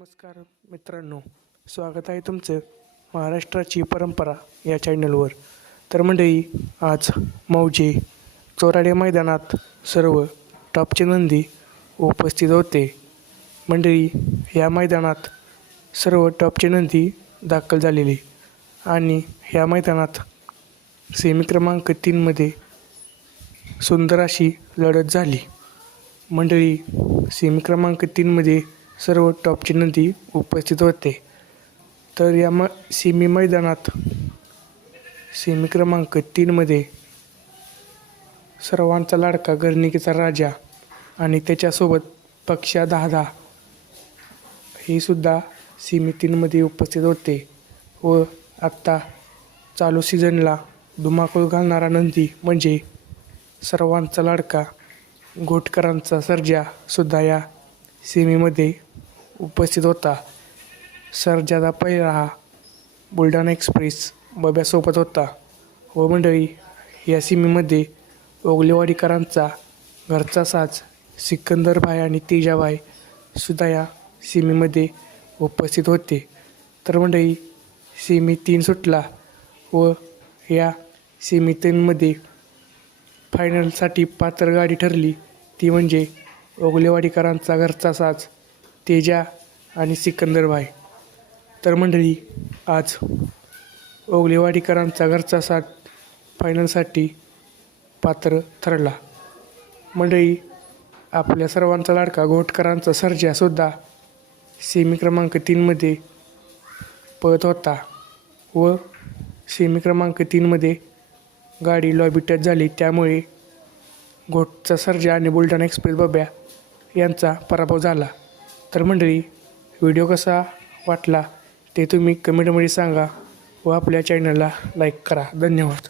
नमस्कार मित्रांनो स्वागत आहे तुमचं महाराष्ट्राची परंपरा या चॅनलवर. तर मंडळी आज मौजे चोराडे मैदानात सर्व टॉपचे नंदी उपस्थित होते. मंडळी या मैदानात सर्व टॉपचे नंदी दाखल झालेले आणि ह्या मैदानात सेमी क्रमांक तीनमध्ये सुंदर अशी लढत झाली. मंडळी सेमी क्रमांक तीनमध्ये सर्व टॉपची नदी उपस्थित होते. तर या म सेमी मैदानात सेमी क्रमांक तीनमध्ये सर्वांचा लाडका गर्णिकेचा राजा आणि त्याच्यासोबत पक्षा दहा हे सुद्धा सेमी तीनमध्ये उपस्थित होते व आत्ता चालू सीझनला धुमाकूळ घालणारा नंदी म्हणजे सर्वांचा लाडका घोटकरांचा सर्जा सुद्धा या सेमीमध्ये उपस्थित होता. सर्जाचा पहिला हा बुलढाणा एक्सप्रेस बब्यासोबत होता. व मंडळी या सीमेमध्ये ओगलेवाडीकरांचा घरचा साज सिकंदरभाई आणि तेजाबाई सुद्धा या सीमेमध्ये उपस्थित होते. तर मंडळी सीमी तीन सुटला व या सेमी तीनमध्ये फायनलसाठी पात्र गाडी ठरली. ती म्हणजे ओगलेवाडीकरांचा घरचा साज तेजा आणि सिकंदरबाई. तर मंडळी आज ओगलेवाडीकरांचा घरचा साथ फायनलसाठी पात्र ठरला. मंडळी आपल्या सर्वांचा लाडका घोटकरांचा सर्जासुद्धा सेमी क्रमांक तीनमध्ये पळत होता व सेमी क्रमांक तीनमध्ये गाडी लॉबी टच झाली. त्यामुळे घोटचा सर्जा आणि बुलढाणा एक्सप्रेस बब्या यांचा पराभव झाला. तर मंडळी व्हिडिओ कसा वाटला ते तुम्ही कमेंटमध्ये सांगा व आपल्या चॅनलला लाईक करा. धन्यवाद.